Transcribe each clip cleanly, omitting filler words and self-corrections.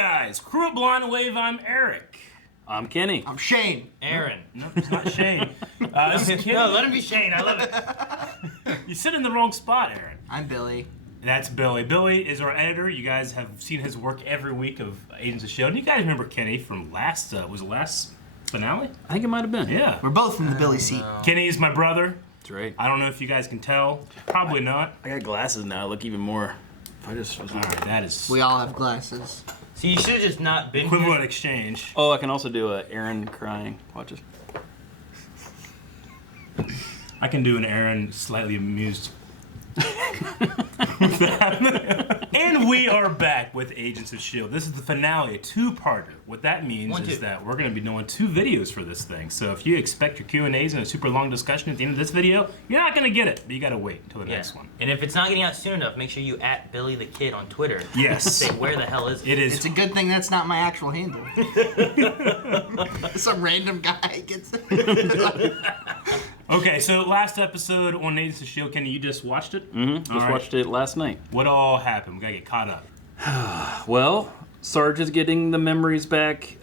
guys, Kuro Blind Wave, I'm Eric. I'm Kenny. I'm Shane. Aaron. No, it's not Shane. This is Kenny. No, let him be Shane. I love it. You sit in the wrong spot, Aaron. I'm Billy. That's Billy. Billy is our editor. You guys have seen his work every week of Agents of S.H.I.E.L.D. And you guys remember Kenny from last, was it last finale? I think it might have been. Yeah. We're both from the Billy seat. Kenny is my brother. That's right. I don't know if you guys can tell. Probably not. I got glasses now. I look even more. If I just was All right, that is We all have glasses. See, you should have just not been equivalent here. exchange. Oh, I can also do a Aaron crying. Watch this. I can do an Aaron slightly amused. And we are back with Agents of S.H.I.E.L.D. This is the finale, a two-parter. What that means is that we're going to be doing 2 videos for this thing. So if you expect your Q&As and a super long discussion at the end of this video, you're not going to get it. But you got to wait until the next one. And if it's not getting out soon enough, make sure you at Billy the Kid on Twitter. Yes. Say, where the hell is it? It is. It's a good thing that's not my actual handle. Some random guy gets it. Okay, so last episode on Agents of S.H.I.E.L.D., Kenny, you just watched it? Mm-hmm. Just watched it last night. What all happened? We got to get caught up. Well, Sarge is getting the memories back.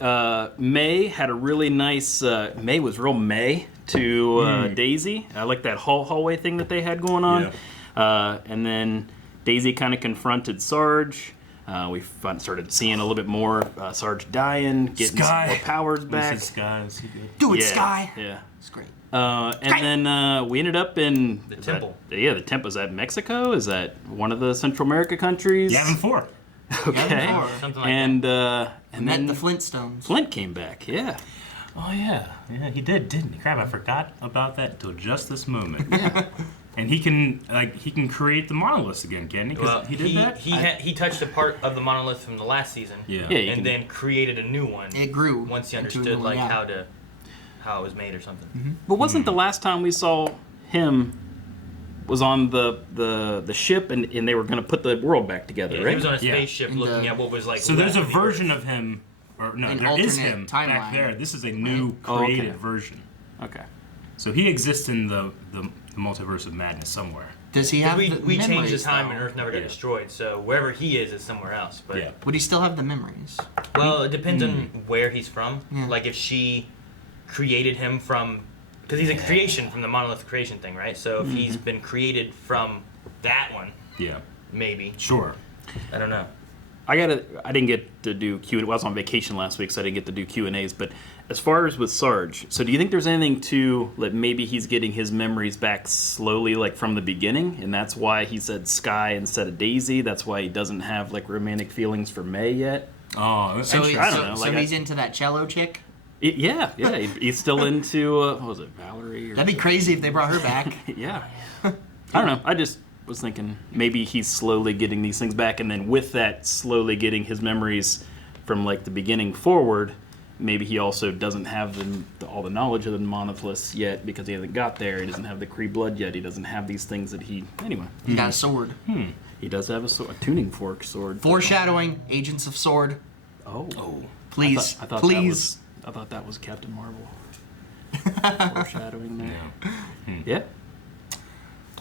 May had a really nice. May was real May to Daisy. I like that hallway thing that they had going on. Yeah. And then Daisy kind of confronted Sarge. We started seeing a little bit more Sarge dying, getting some more powers back. Sky, is he good? Do it, Sky. Yeah. It's great. And then we ended up in The temple. The temple. Is that Mexico? Is that one of the Central America countries? Yavin 4. Okay. Something like And Met then the Flintstones. Flint came back. Yeah. Oh, yeah. Yeah, he did, didn't he? Crap, I forgot about that until just this moment. Yeah. And he can create the monoliths again, can he? 'Cause well, he did that? He touched a part of the monolith from the last season. Yeah. Yeah, you And can- then created a new one. It grew. Once he into a understood new one, yeah. how it was made or something. Mm-hmm. But wasn't the last time we saw him was on the ship and they were going to put the world back together, Yeah, right? he was on a Yeah. spaceship In looking the- at what was like. So there's a left of the version Earth. of him, or no, An there is alternate him timeline. back there. This is a new Oh, okay. created version. Okay. So he exists in the multiverse of madness somewhere. Does he have We the changed the memories, time though? and Earth never got Yeah. destroyed, so wherever he is somewhere else. But Yeah. Would he still have the memories? well, it depends on where he's from. Yeah. Like if she created him from, because he's a creation from the monolith creation thing, right? So if he's been created from that one, Yeah. maybe. Sure. I don't know. I didn't get to do Q. I was on vacation last week, so I didn't get to do Q&As. But as far as with Sarge, so do you think there's anything to like maybe he's getting his memories back slowly, like from the beginning, and that's why he said Sky instead of Daisy? That's why he doesn't have like romantic feelings for May yet. Oh, that's So, interesting. I don't know, so like he's into that cello chick? Yeah. He's still into what was it, Valerie? Or, That'd be crazy if they brought her back. yeah. I don't know. I just was thinking maybe he's slowly getting these things back, and then with that, slowly getting his memories from like the beginning forward. Maybe he also doesn't have all the knowledge of the monoliths yet because he hasn't got there. He doesn't have the Kree blood yet. He doesn't have these things that he. Anyway, He got a sword. he does have a tuning fork sword. Foreshadowing, Agents of S.W.O.R.D. Oh, Please, I thought please. I thought that was Captain Marvel. Foreshadowing there. Yeah.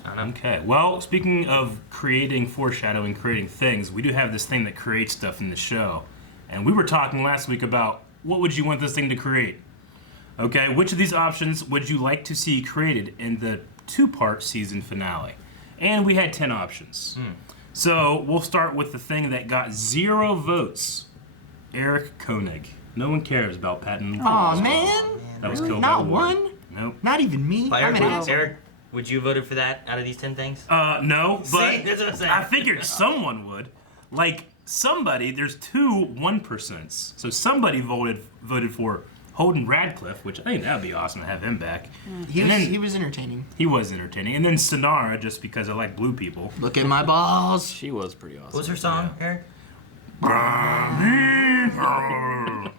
I don't know. Okay. Well, speaking of creating foreshadowing, creating things, we do have this thing that creates stuff in the show. And we were talking last week about what would you want this thing to create? Okay, which of these options would you like to see created in the 2-part season finale? And we had 10 options. So we'll start with the thing that got 0 votes. Eric Koenig. No one cares about Patton. Aw, man. That was Really? killed Not by Ward. one? Nope. Not even me. But I'm an asshole. Eric, would you have voted for that out of these 10 things? No, but See, that's what I'm saying. I figured someone would. Like, somebody, there's 2 1%. So somebody voted for Holden Radcliffe, which I think that would be awesome to have him back. He was entertaining. He was entertaining. And then Sonara, just because I like blue people. Look at my balls. She was pretty awesome. What was her song, Eric?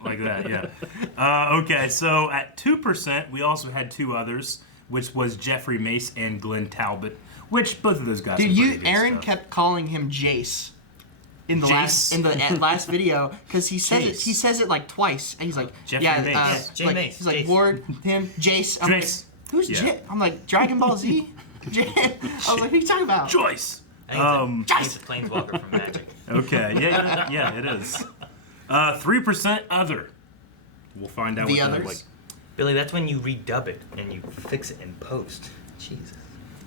Like that, yeah. Okay, so at 2%, we also had 2 others, which was Jeffrey Mace and Glenn Talbot, which both of those guys Dude, are pretty good Aaron stuff. kept calling him Jace in the Jace? last video because he says Jace. he says it like twice and he's like Jeffrey yeah Mace. Jay like, Mace, he's like Jace. Ward him Jace I'm Jace. like who's Yeah. Jace I'm like Dragon Ball Z I was like what are you talking about Joyce. I think it's a Planeswalker from Magic. Okay, yeah, it is. 3% other. We'll find out The what that others? like. Billy, that's when you redub it and you fix it in post. Jesus.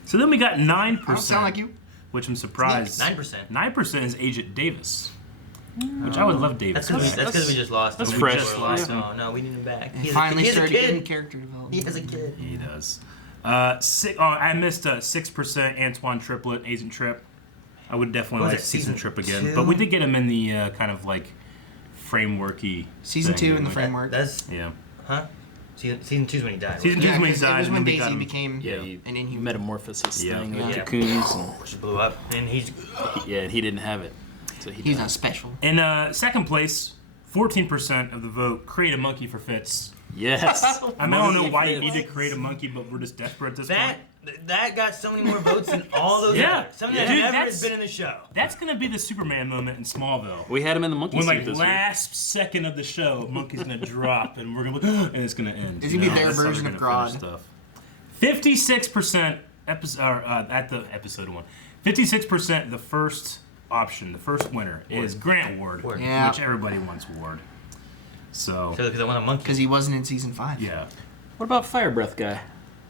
So then we got 9%. I don't sound like you. Which I'm surprised. 9%. 9% is Agent Davis. Which I would love Davis. That's back. because we just lost that's him. fresh. We just lost Yeah. him. No, we need him back. And He finally has a started getting kid. character development. He has a kid. He does. I missed 6% Antoine Triplet, Agent Trip. I would definitely Was like it to see some season Trip again. 2? But we did get him in the kind of like frameworky Season thing, 2 in didn't the we? framework. That's Yeah. huh? Season 2's when he died. Season Yeah, 2's when he 'cause died. it was and when then we got Daisy him- became Yeah, an inhuman. metamorphosis Yeah. thing with Yeah. cocoons. And, Just blew up, and he's he didn't have it. So he He's died. not special. In second place, 14% of the vote, create a monkey for Fitz. Yes. I mean, I don't know Monkey why you Fitz. need to create a monkey, but we're just desperate at this that. point. That got so many more votes than all those. Yeah. others. Something Yeah. that Dude, never that's- has been in the show. That's gonna be the Superman moment in Smallville. We had him in the monkey When suit like this last second of the show, Monkey's gonna drop, and we're gonna and it's gonna end. It's you gonna be know? their That's how version they're of gonna finish Grodd. Stuff. 56% at the episode 1. 56%. The first option, the first winner is Grant Ward, Ward. Yeah. which everybody wants Ward. So So because I want a monkey. Because he wasn't in season 5. yeah, What about Fire Breath guy?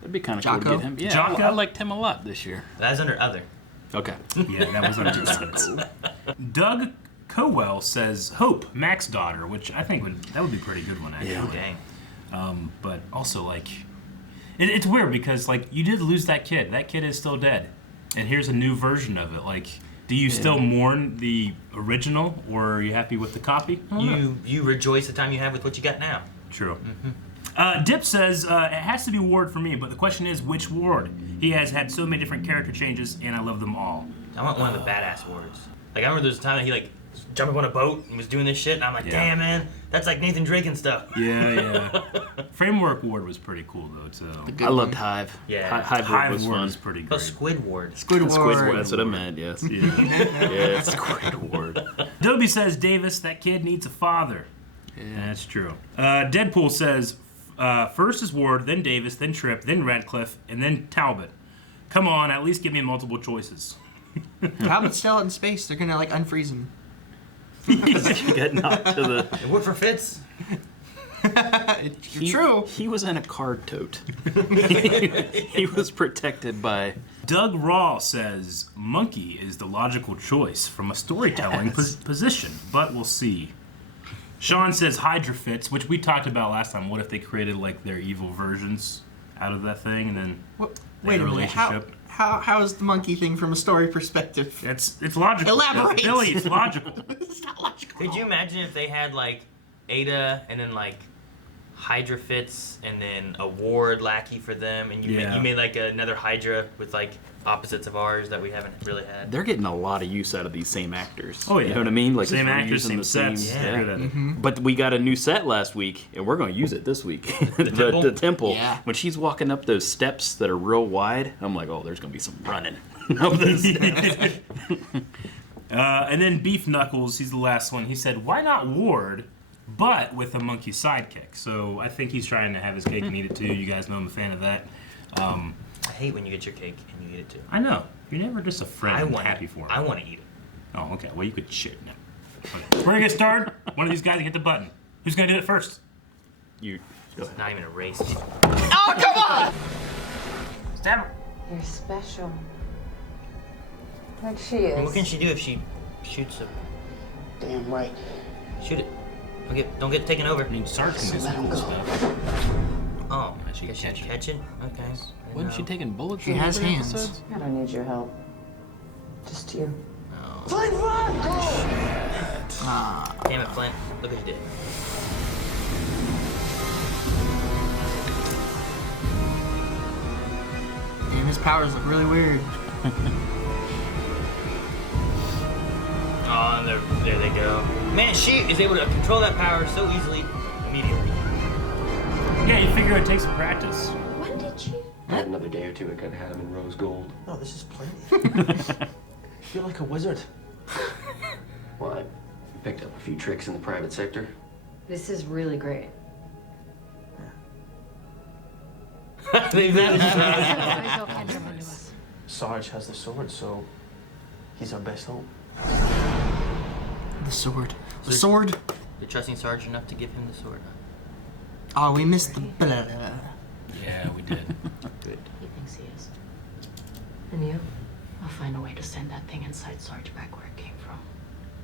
That'd be kind of cool to Jocko? get him. Yeah, Jocko? I liked him a lot this year. That's under other. Okay. yeah, that was under Doug Cowell says Hope, Mac's daughter, which I think would be a pretty good one actually. Yeah. Dang. But also like, it's weird because like you did lose that kid. That kid is still dead, and here's a new version of it. Like, do you still mourn the original, or are you happy with the copy? I don't know. You rejoice the time you have with what you got now. True. Dip says it has to be Ward for me, but the question is which Ward? He has had so many different character changes, and I love them all. I want one of the badass wards. Like I remember there was a time that he like jumped up on a boat and was doing this shit, and I'm like, Yeah. damn man, that's like Nathan Drake and stuff. Yeah. Framework Ward was pretty cool though too. Good I loved one. Hive. Yeah. Hive Hive was Ward fun. was pretty Oh, great. Squid Ward. Squidward. Squidward. That's what I meant. Yes. Yeah. Yeah, Squidward. Dobie says Davis, that kid needs a father. Yeah. That's true. Deadpool says first is Ward, then Davis, then Tripp, then Radcliffe, and then Talbot. Come on, at least give me multiple choices. Talbot's still out in space. They're gonna like unfreeze him. Get knocked to the. It worked for Fitz. It's true. He was in a card tote. He was protected by. Doug Raw says Monkey is the logical choice from a storytelling position, but we'll see. Sean says Hydra fits, which we talked about last time. What if they created like their evil versions out of that thing, and then they Wait had a minute. relationship? How is the monkey thing from a story perspective? It's logical. Elaborate. Billy, it's logical. It's not logical. Could you imagine if they had like Ada and then like Hydra Fitz and then a Ward lackey for them, and you Yeah. made like another Hydra with like opposites of ours that we haven't really had. They're getting a lot of use out of these same actors. Oh, yeah. You know what I mean? Like Same if we're actors, using same the sets. same. Yeah. They're good at it. But we got a new set last week, and we're going to use it this week. temple? The temple. Yeah. When she's walking up those steps that are real wide, I'm like, oh, there's going to be some running up those steps. And then Beef Knuckles, he's the last one. He said, "Why not Ward, but with a monkey sidekick?" So I think he's trying to have his cake and eat it too. You guys know I'm a fan of that. I hate when you get your cake and you eat it too. I know you're never just a friend. I I'm want happy it. for him. I want to eat it. Oh, okay. Well, you could shit now. Okay. We're gonna get started. One of these guys can hit the button. Who's gonna do it first? You go ahead. Not even a race. Oh, come on! Stab her. You're special. Like she And is. what can she do if she shoots a... Damn right. Shoot it. Don't get taken over. I mean, Sarge can do some cool stuff. Oh, Yeah, she can guess she catch can it. catch it? Okay. Wasn't she taking bullets? She in has other hands. episodes? I don't need your help. Just you. Damn it, Flint. Look what you did. Damn, his powers look really weird. Oh, and there they go. Man, she is able to control that power so easily immediately. Yeah, you figure it takes some practice. When did you? Add another day or two, I could have had him in rose gold. No, this is plenty. You're like a wizard. Well, I picked up a few tricks in the private sector. This is really great. They managed to- Otherwise, all kinds of into us. Sarge has the sword, so he's our best hope. The sword. The sword. You're trusting Sarge enough to give him the sword. Oh, we missed the blah, blah, blah. Yeah, we did. Good. He thinks he is. And you? I'll find a way to send that thing inside Sarge back where it came from.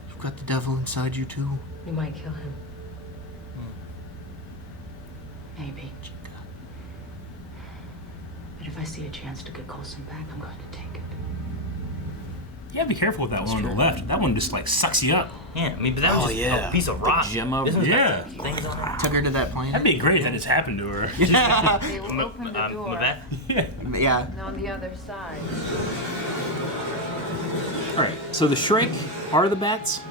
You've got the devil inside you too. You might kill him. Maybe. But if I see a chance to get Coulson back, I'm going to take it. You gotta be careful with that one on the left. That one just like sucks you up. Yeah, I mean, but that was just a piece of rock. gem of- This one's got Yeah. some things on it. Took her to that planet. That'd be great if that just happened to her. They will open the door. Maveth? Yeah. Yeah. And on the other side. All right. So the Shrike are the bats,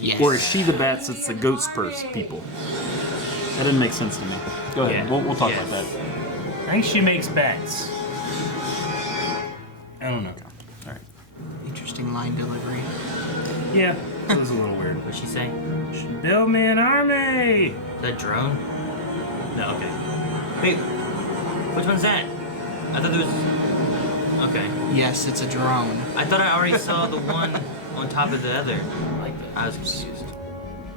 Yes. or is she the bats? It's the ghost purse people. That didn't make sense to me. Go ahead. Yeah. We'll talk Yeah. about that. I think she makes bats. I don't know. All right. Interesting line delivery. Yeah, that was a little weird. What'd she say? Build me an army! Is that drone? No, okay. Wait, which one's that? I thought there was... Okay. Yes, it's a drone. I thought I already saw the one on top of the other. I was confused.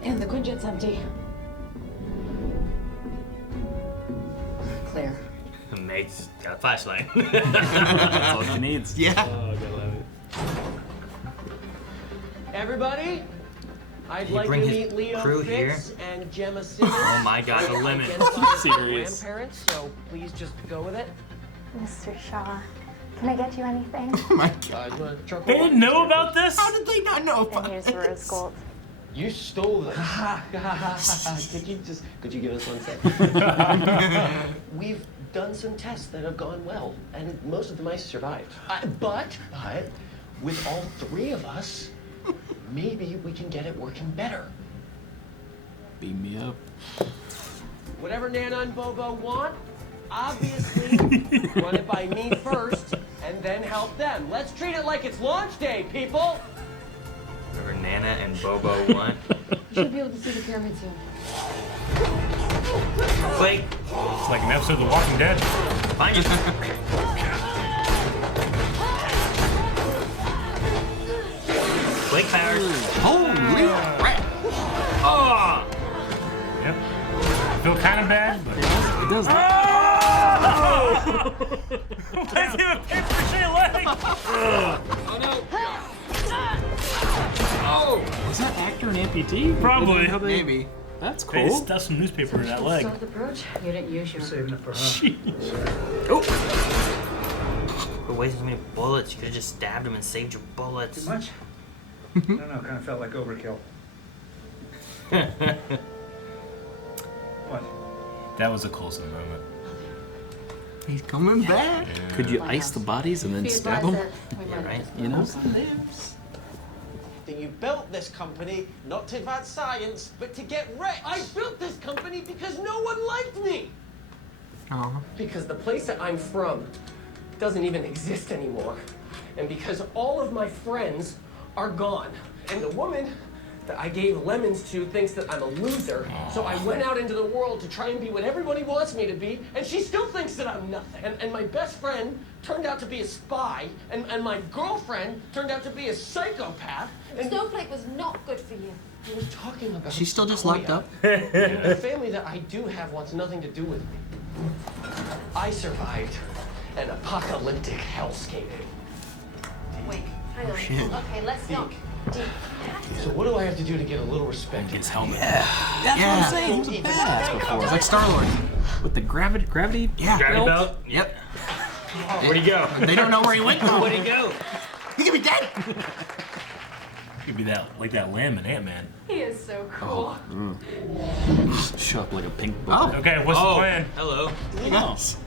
And the Quinjet's empty. Clear. Meg's got a flashlight. That's all she needs. Yeah. Oh, I gotta love it. Everybody, I'd Did he like bring to his meet Leo crew Fitz and Gemma Simmons. Oh my god, the They lemon. identify as my Serious. grandparents, so please just go with it. Mr. Shaw, can I get you anything? Oh my god. You want a charcoal They didn't know about this? How did they not know And about here's this? rose gold. You stole them. Could you give us 1 second? We've done some tests that have gone well, and most of the mice survived. But with all 3 of us, maybe we can get it working better. Beam me up. Whatever Nana and Bobo want, obviously run it by me first, and then help them. Let's treat it like it's launch day, people. Whatever Nana and Bobo want. You should be able to see the pyramid soon. Blake, It's like an episode of The Walking Dead. find it. Blake powers. Holy crap. Oh! Yep. I feel kind of bad, but. It does. Why is he with paper mache leg? Is that actor an amputee? Probably. How they- Maybe. That's They cool. stuffed some newspaper in that leg. Start the brooch? You didn't use your... But wasting so many bullets. You could have just stabbed him and saved your bullets. Too much? I don't know, kind of felt like overkill. What? That was a Coulson moment. He's coming back. Could you ice the bodies and then Be stab advised them? that we Yeah, might right. just You know? That you built this company not to advance science, but to get rich. I built this company because no one liked me. Oh. Because the place that I'm from doesn't even exist anymore. And because all of my friends are gone. And the woman that I gave lemons to thinks that I'm a loser. So I went out into the world to try and be what everybody wants me to be, and she still thinks that I'm nothing. And my best friend turned out to be a spy, and my girlfriend turned out to be a psychopath. And Snowflake was not good for you. I was talking about She's still just locked up? The family that I do have wants nothing to do with me. I survived an apocalyptic hellscape. Wait, hang on. shit. Okay, let's not. So what do I have to do to get a little respect? His helmet. That's Yeah. what I'm saying. He was a badass before. It's like Star-Lord. With the gravity Yeah. Gravity belt? Yep. Where'd he go? They don't know where he went though. Where'd he go? He could be dead. Could be that like that lamb in Ant-Man. He is so cool. show up like a pink Oh. bubble. Okay, what's the plan? Hello. Yes.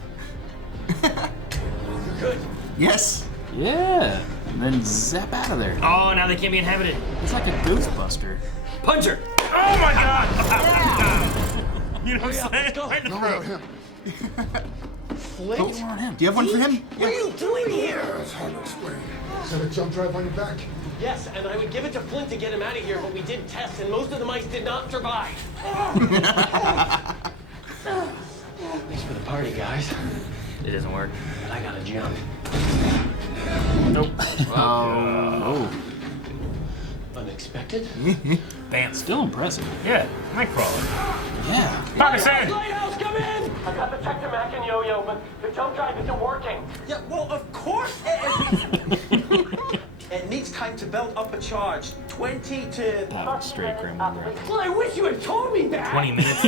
Good. Yes. Yeah. And then zap out of there. Oh, now they can't be inhabited. It's like a Ghostbuster. Punch her. Oh my god! You know what I'm saying? Right in the throat. Flint? Go on him. Do you have one for him? What are you doing here? It's hard to explain. Is that a jump drive on your back? Yes, and I would give it to Flint to get him out of here, but we did tests, and most of the mice did not survive. Thanks for the party, guys. It doesn't work. But I gotta jump. Nope. Oh. Oh. On a expected. Bam. Still impressive. Yeah, Nightcrawler. Yeah. Parker said. Lighthouse, come in! I got the Detector Mac and Yo-Yo, but the jump drive isn't working. Yeah, well, of course. It needs time to build up a charge. 20 to... That was straight grandmother. Well, I wish you had told me that. 20 minutes.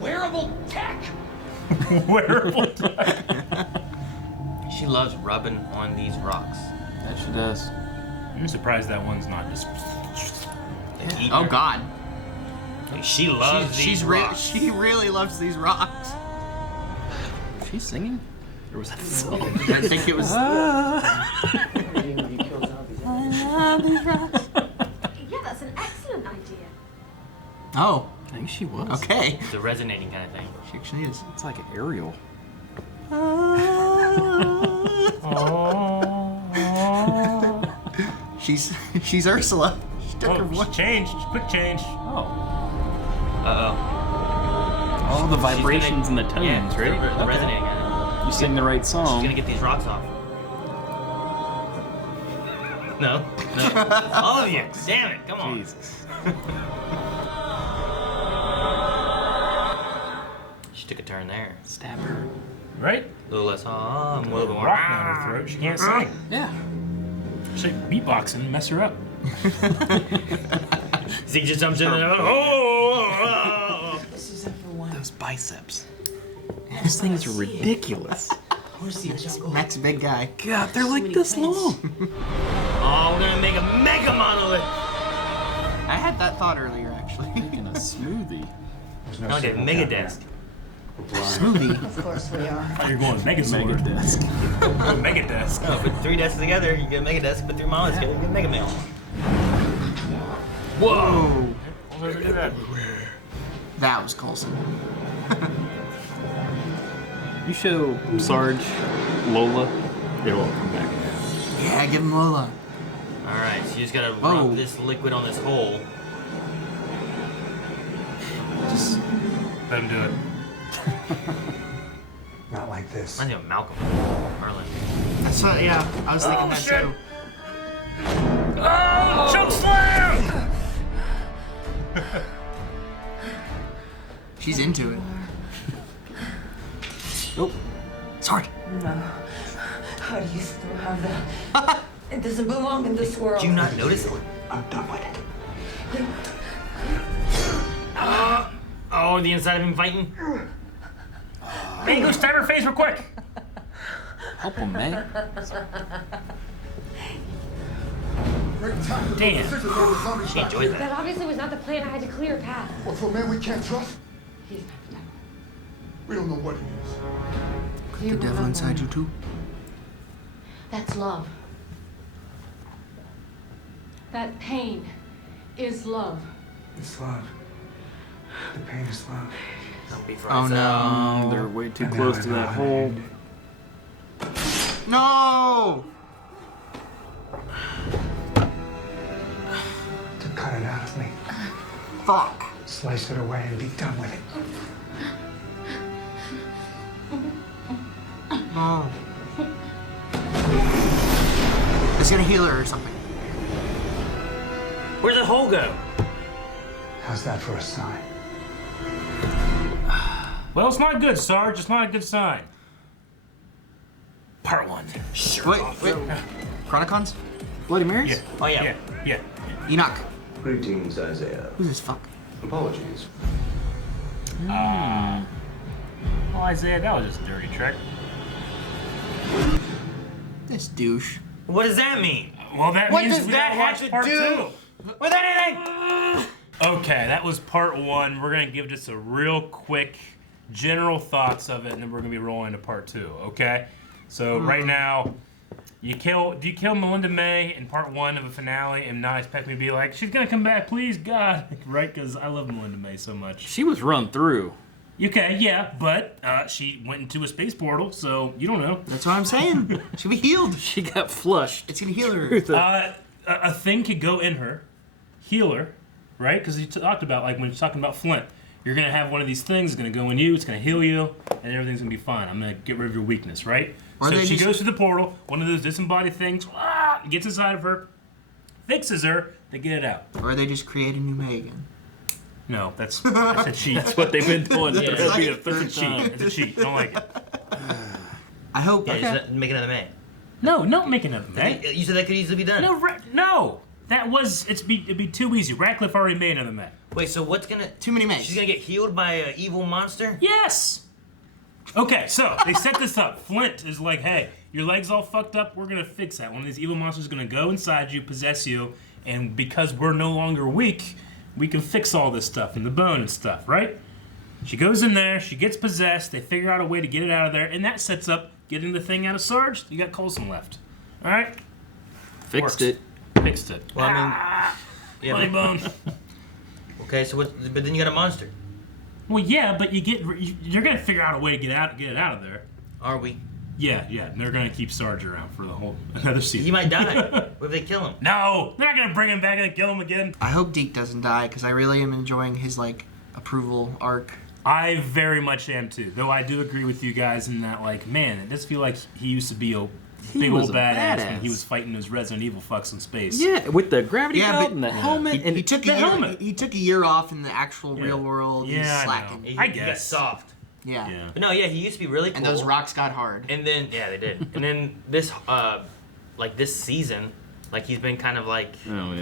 Wearable tech. Wearable. She loves rubbing on these rocks. That she does. I'm surprised that one's not just. Like eating Oh her. God. Like, she loves these rocks. She really loves these rocks. Was she singing? Or was that a song? I think it was. Yeah, that's an excellent idea. Oh, I think she was. okay. It's a resonating kind of thing. She actually is. It's like an Ariel. She's Ursula. She took her Oh, voice. changed. Quick change. Oh. Uh-oh. All the vibrations and the tones, Yeah, right? the Okay. resonating kind of. You sing the right She's song. gonna get these rocks off. No. All of you. Damn it. Come on. Jesus. She took a turn there. Stab her. Right? A little less, a little more. Rock down her throat. She can't sing. Yeah. She beatboxing, mess her up. Zeke just jumps in and oh. This is everyone. Those biceps. Those things are ridiculous. Where's the jungle? Max, big guy. God, they're like this long. Oh, we're gonna make a mega monolith. I had that thought earlier, actually. Making a smoothie. No Okay, signal mega down here. desk. Smoothie. Of course we are. Oh, you're going Mega Mega Sword. desk. Mega Desk. Oh, put 3 desks together, you get a mega desk. Put 3 monoliths together, you get a mega mail. Whoa. Look at that. That was Coulson. You show Sarge Lola, they will come back. Yeah, give him Lola. Alright, so you just gotta Whoa. rub this liquid on this hole. Just Let him do it. Not like this. Reminds me of Malcolm. Merlin. that's what. Yeah, I was thinking that shit. too. Oh, choke slam! She's into it. Oh. Sarge. How do you still have that? It doesn't belong in this world. Did you not notice it? I'm done with it. Oh, the inside of him fighting? Hey, go stab her face real quick. Help him, man. Great time to Damn. build a sigil over zombies She back enjoyed here. that. That obviously was not the plan. I had to clear a path. What, for a man we can't trust? He's not the devil. We don't know what it is. The devil inside you too. That's love. That pain is love. It's love. The pain is love. Don't be for Oh no. They're way too And now close I to know that how to hole. end it. No. To cut it out of me. Fuck. Slice it away and be done with it. No. It's gonna heal her or something. Where'd the hole go? How's that for a sign? Well, it's not good, Sarge. It's not a good sign. Part 1. Wait. Chronicons? Bloody Marys? Yeah. Oh, yeah. Yeah. Enoch. Greetings, Isaiah. Who's this fuck? Apologies. Well, Isaiah, that was just a dirty trick. This douche. What does that mean? Well, that What means does we that gotta have watch to part do 2. with anything? Okay, that was part 1. We're gonna give just a real quick general thoughts of it, and then we're gonna be rolling into part 2. Okay, so right now, do you kill Melinda May in part 1 of a finale, and not expect me to be like, she's gonna come back, please God, right? Because I love Melinda May so much. She was run through. Okay, yeah, but she went into a space portal, so you don't know. That's what I'm saying. She'll be healed. She got flushed. It's gonna heal her. A thing could go in her, heal her, right? Because you talked about, like, when you're talking about Flint, you're going to have one of these things, it's going to go in you, it's going to heal you, and everything's going to be fine. I'm going to get rid of your weakness, right? Or So they she just- goes through the portal, one of those disembodied things, gets inside of her, fixes her, they get it out. Or they just create a new May again. No, that's a cheat. That's what they've been doing. Yeah. That'll be a It's third a cheat. time. It's a cheat. I don't like it. I hope. Yeah, Okay. just make another May. No, don't make another May. You said that could easily be done. No. It'd be too easy. Radcliffe already made another May. Wait, so what's gonna? Too many Mays. She's gonna get healed by an evil monster? Yes. Okay, so they set this up. Flint is like, hey, your leg's all fucked up. We're gonna fix that. One of these evil monsters is gonna go inside you, possess you, and because we're no longer weak, we can fix all this stuff in the bone and stuff, right? She goes in there. She gets possessed. They figure out a way to get it out of there, and that sets up getting the thing out of Sarge. You got Coulson left. All right. Fixed Works. it. Fixed it. Well, I mean, yeah, Funny but, bone. okay. So what? But then you got a monster. Well, yeah, but you're gonna figure out a way to get it out of there. Are we? Yeah, and they're gonna keep Sarge around for the whole another season. He might die. What if they kill him? No, they're not gonna bring him back and kill him again. I hope Deke doesn't die because I really am enjoying his approval arc. I very much am too, though I do agree with you guys in that, man, it does feel like he used to be a big was old a badass when badass. he was fighting those Resident Evil fucks in space. Yeah, with the gravity Yeah, belt but and the helmet. He took the a year. helmet. He took a year off in the actual real world. Yeah, He's I know. slacking. He got guess. soft. Yeah. Yeah. But no, yeah, he used to be really cool. And those rocks got hard. And then they did. And then this this season, he's been kind of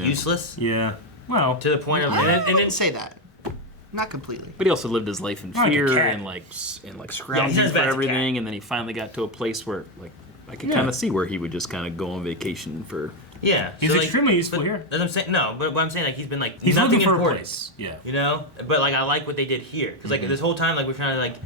useless Yeah. Well, to the point of I and then didn't say that. Not completely. But he also lived his life in Like a fear cat. and Yeah, scrounging he's not as for bad as a everything, and then he finally got to a place where I could kind of see where he would just kind of go on vacation for. yeah, he's extremely useful but, here. As I'm saying, no, but what I'm saying he's been He's nothing looking for a important, place. Yeah. you know. But I like what they did here because this whole time we're trying to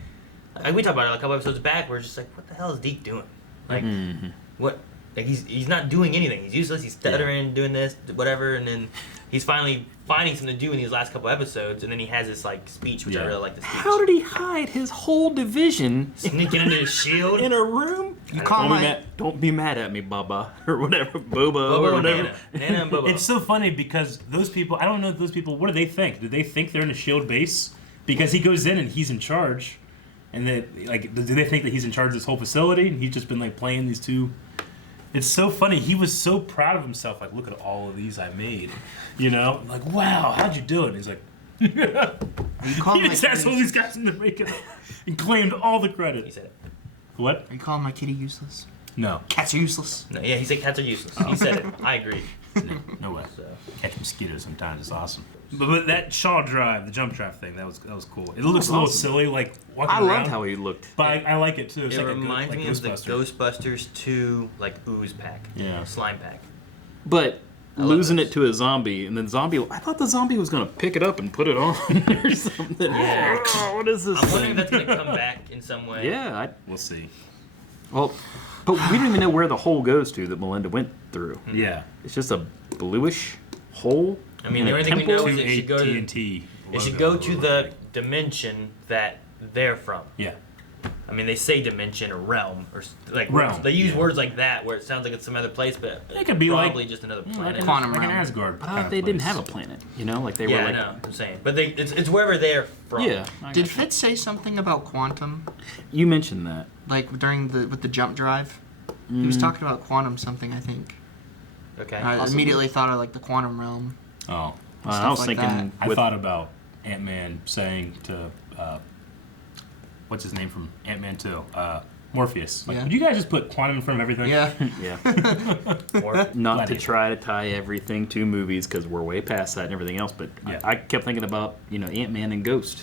we talked about it a couple episodes back. We're just what the hell is Deke doing? What? He's not doing anything. He's useless. He's stuttering, doing this, whatever, and then he's finally finding something to do in these last couple episodes, and then he has this speech, which I really like. The speech. How did he hide his whole division Sneaking into his shield in a room? You call Don't be mad at me, Baba, or whatever, Boba, or whatever. Nana and Bobo. It's so funny because those people, I don't know those people, what do they think? Do they think they're in a shield base? Because he goes in and he's in charge. And do they think that he's in charge of this whole facility? And he's just been playing these two. It's so funny. He was so proud of himself. Look at all of these I made. You know? Wow, how'd you do it? And he's like, You call he just asked all these guys in the makeup and claimed all the credit. He said it. What? Are you calling my kitty useless? No. Cats are useless. No, yeah, he said cats are useless. He said it. I agree. No way. So. Catch mosquitoes sometimes. It's awesome. But that Shaw drive, the jump drive thing, that was cool. It looks a little silly, walking I around. loved how he looked. But I like it too. It's It like reminds me of the Ghostbusters. Ghostbusters 2 ooze pack. Yeah. Slime pack. But love losing those. it to a zombie, and then I thought the zombie was gonna pick it up and put it on or something. Yeah. Oh, what is this I'm wondering thing? if that's gonna come back in some way. Yeah, We'll see. well, but we don't even know where the hole goes to that Melinda went through. Yeah. It's just a bluish hole. I mean, in the a only thing we temple? know is it should go to TNT. it should go to the dimension that they're from. Yeah. I mean, they say dimension or realm or Realm, They use yeah. words like that where it sounds like it's some other place, but It could be probably just another planet. Quantum like an realm. Asgard. I thought they didn't have a planet. You know, they Yeah, were I know. I'm saying, but it's wherever they're from. Yeah. I Did got Fitz say something about quantum? you mentioned that. During with the jump drive? He was talking about quantum something, I think. Okay. I immediately thought of the quantum realm. Oh. I was like thinking. I with- thought about Ant-Man saying to, what's his name from Ant-Man 2? Morpheus. Yeah. Would you guys just put quantum in front of everything? Yeah. Yeah. Or, Not to Plenty. try to tie everything to movies because we're way past that and everything else. But Yeah. I kept thinking about Ant-Man and Ghost.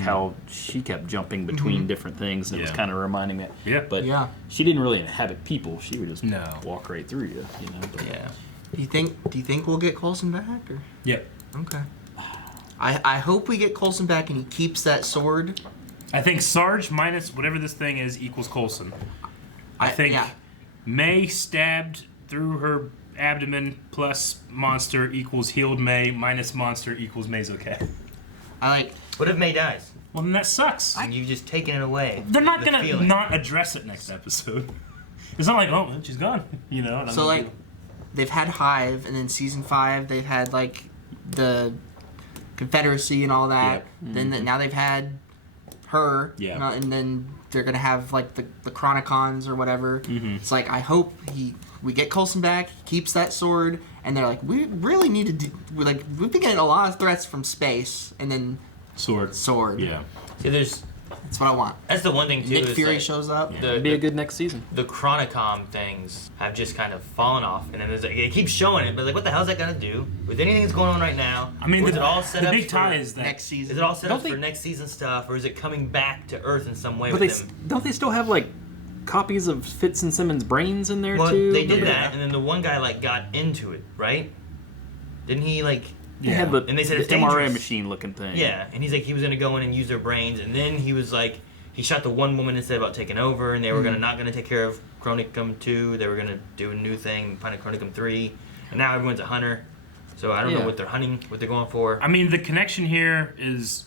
How she kept jumping between different things. And it was Yeah. kind of reminding me. Yeah. But Yeah. she didn't really inhabit people. She would just No. walk right through you. But yeah. Do you think we'll get Coulson back? Or? Yeah. Okay. I hope we get Coulson back and he keeps that sword. I think Sarge minus whatever this thing is equals Coulson. I think yeah. May stabbed through her abdomen plus monster equals healed May minus monster equals May's okay. What if May dies? Well, then that sucks. And you've just taken it away. They're not the gonna feeling. not address it next episode. It's not like, oh, she's gone. And I'm So gonna they've had Hive, and then season 5 they've had the Confederacy and all that. Then now they've had her. Yeah. And then they're gonna have the Chronicons or whatever. It's I hope he we get Coulson back, he keeps that sword, and they're like, we really need to we've been getting a lot of threats from space, and then Sword. Yeah. See, That's what I want. that's the one thing too. Nick is Fury like, shows up. It'd be a good next season. The Chronicom things have just kind of fallen off, and then it keeps showing it, but like, what the hell is that gonna do with anything that's going on right now? I mean, Or is it all set the up big for tie is that next season. Is it all set Don't up for they- next season stuff, or is it coming back to Earth in some way But with them? don't they still have like copies of Fitz and Simmons' brains in there Well, too? they did that, and then the one guy like got into it, right? Didn't he like? They had the, And they said the it's MRA dangerous. machine looking thing. Yeah, and he's like, he was gonna go in and use their brains, and then he was like, he shot the one woman and said about taking over, and they were not gonna take care of Chronicum 2. They were gonna do a new thing, find a Chronicum 3, and now everyone's a hunter. So I don't know what they're hunting, what they're going for. I mean, the connection here is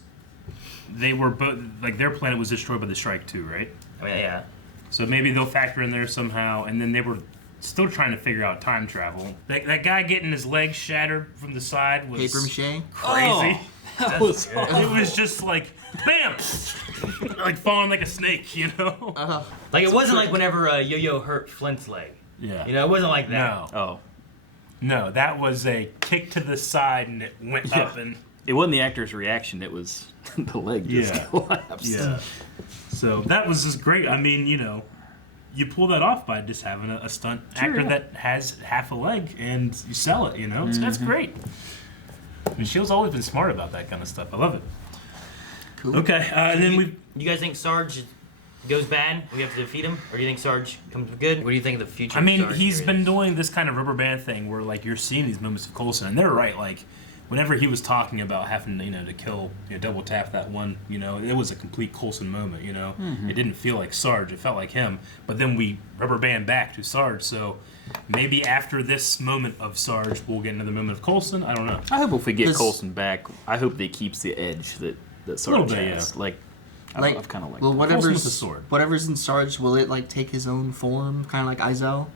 they were both like their planet was destroyed by the strike too, right? I mean, yeah. So maybe they'll factor in there somehow, and then they were still trying to figure out time travel. That guy getting his legs shattered from the side was Paper mache. crazy. That was It was just like bam, like falling like a snake, you know? Like it wasn't like whenever Yo-Yo hurt Flint's leg. Yeah. You know, it wasn't like that. No. Oh, No, that was a kick to the side and it went up and it wasn't the actor's reaction. It was the leg just Yeah. collapsed. yeah. So that was just great. I mean, you know, you pull that off by just having a stunt actor that has half a leg and you sell it, you know? That's great. I mean, Shield's always been smart about that kind of stuff. I love it. Cool. Okay, and then we. You guys think Sarge goes bad? We have to defeat him, or do you think Sarge comes good? What do you think of the future? I of mean, Sarge he's here been is? doing this kind of rubber band thing where, like, you're seeing these moments of Coulson, and they're right. Like, whenever he was talking about having, to kill, double tap that one, it was a complete Coulson moment. It didn't feel like Sarge; it felt like him. But then we rubber band back to Sarge. So maybe after this moment of Sarge, we'll get another moment of Coulson. I don't know. I hope if we get 'Cause- Coulson back, I hope they keeps the edge that Sarge Little bit, has. yeah. Like, I've kind of like. Well, Coulson with the sword. whatever's in Sarge, will it like take his own form, kind of like Izel?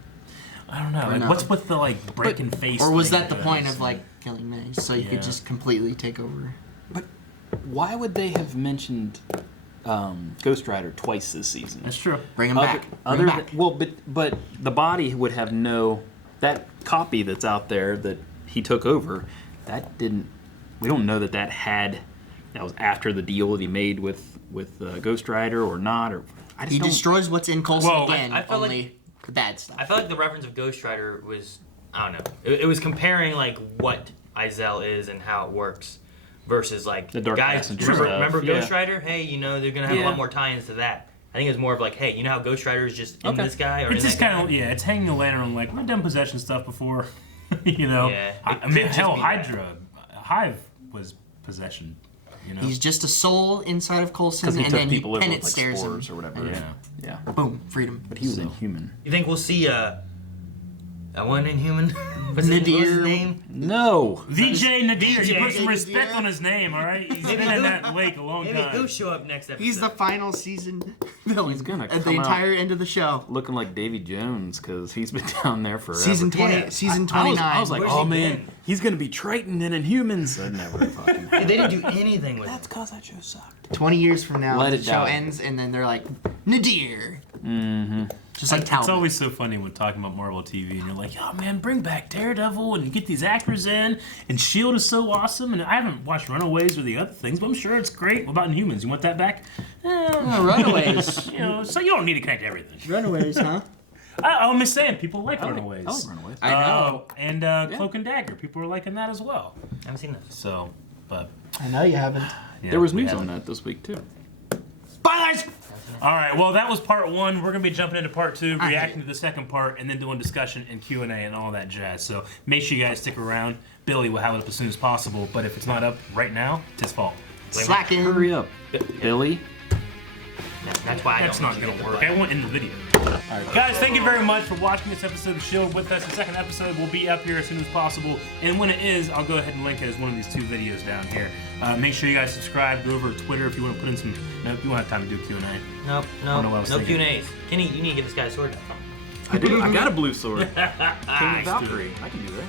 I don't know. Or Like, no. what's with the like breaking face? Or was thing that the he point does? of like killing Maze, so you Yeah. could just completely take over? Why would they have mentioned Ghost Rider twice this season? That's true. Bring him back. Bring him back. But the body would have that copy that's out there that he took over. That didn't. We don't know that was after the deal that he made with Ghost Rider or not. Or I just He don't. destroys what's in Coulson Well, again. I felt only the bad stuff. I felt like the reference of Ghost Rider was, I don't know. It was comparing like what Izel is and how it works versus like The Dark guys. Messenger Remember, stuff, remember yeah. Ghost Rider? Hey, they're gonna have a Yeah. lot more tie-ins to that. I think it was more of like, hey, how Ghost Rider is just in this guy or It's in just that kind of guy? it's hanging a lantern on like we've done possession stuff before, Yeah, I it mean, could just hell, be that. Hive was possession. He's just a soul inside of Coulson, Because he and took then people over and with it like stares him. spores or whatever. Yeah. Yeah. Boom, freedom. But he was inhuman. You think we'll see one Inhuman? What's his Nadir. name? No. VJ Nadir, you put some VJ respect Nadir. on his name, all right? He's Maybe been in he'll- that lake a long Maybe he'll time. show up next episode. He's the final season villain. He's gonna at the come out. entire end of the show. Looking like Davy Jones because he's been down there forever. Season 20, Yeah. season I 29. was like, Where's oh he man, been? he's gonna be Triton and Inhumans. That never fucking Dude, happened. they didn't do anything with That's it. because that show sucked. 20 years from now, Let the it show die. ends, and then they're like, Nadir. Mm-hmm. Just like It's Talbot. always so funny when talking about Marvel TV, and you're like, "Oh man, bring back Daredevil and get these actors in." And Shield is so awesome, and I haven't watched Runaways or the other things, but I'm sure it's great. What about Inhumans? You want that back? Runaways. So you don't need to connect everything. Runaways, huh? I'm just saying, people like Runaways. I like Runaways. I know. And Cloak and Dagger, people are liking that as well. I haven't seen this. So, but I know you haven't. yeah, There was we news haven't. on that this week too. Bye, guys! All right, well, that was part one. We're going to be jumping into part two, I reacting to the second part, and then doing discussion and Q&A and all that jazz. So make sure you guys stick around. Billy will have it up as soon as possible, but if it's not up right now, it's his fault. Slacking. Hurry up, Billy. That's why I That's don't not usually going to get the work. I button. want in the video. All right, guys, thank you very much for watching this episode of Shield with us. The second episode will be up here as soon as possible, and when it is, I'll go ahead and link it as one of these two videos down here. Make sure you guys subscribe. Go over to Twitter if you want to put in some. No, you won't have time to do Q&A. Nope, I don't know what I was no thinking. Q&As. Kenny, you need to get this guy a sword. I do. I got a blue sword. King of Nice, dude. Valkyrie. I can do that.